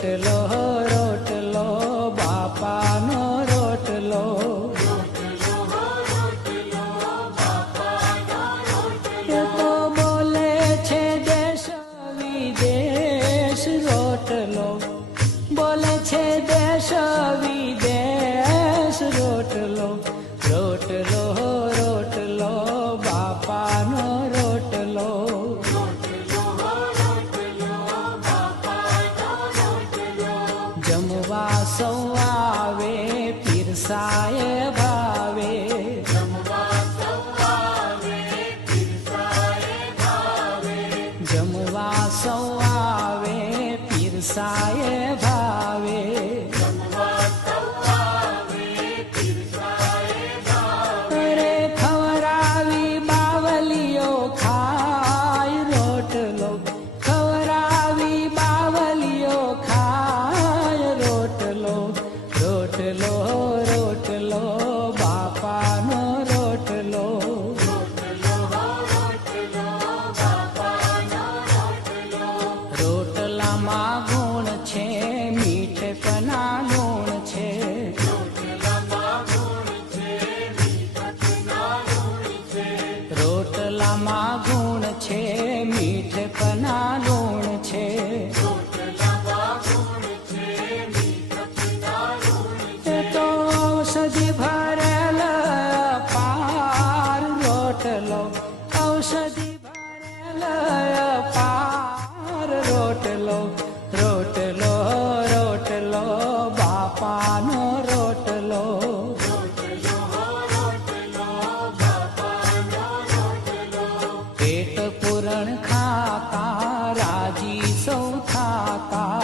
રોટલો રોટલો બાપાનો રોટલો, એ તો બોલે છે દેશ વિદેશ રોટલો, બોલે છે દેશ વિદેશ રોટલો, રોટલો રોટલો બાપાનો રોટલો. જમવા સૌ આવે પીરસાય ભાવે, જમવા સૌ આવે પીરસાય ભાવે, અરે ખવરાવી બાવલીઓ ખાય રોટલો, ખવરાવી બાવલીઓ ખાય રોટલો, રોટલો રોટલો બાપાનો રોટલો. રોટલામાં ગુણ છે મીઠપના ગુણ છે, રોટલામાં ગુણ છે મીઠપના ગુણ છે, એ તો ઔષધિ ભરેલ પાર રોટલો, ઔષધિ ભરેલ પાર રોટલો, રોટલો રોટલો બાપાનો રોટલો. પેટ પૂરણ ખાતા રાજી સૌ થાતા,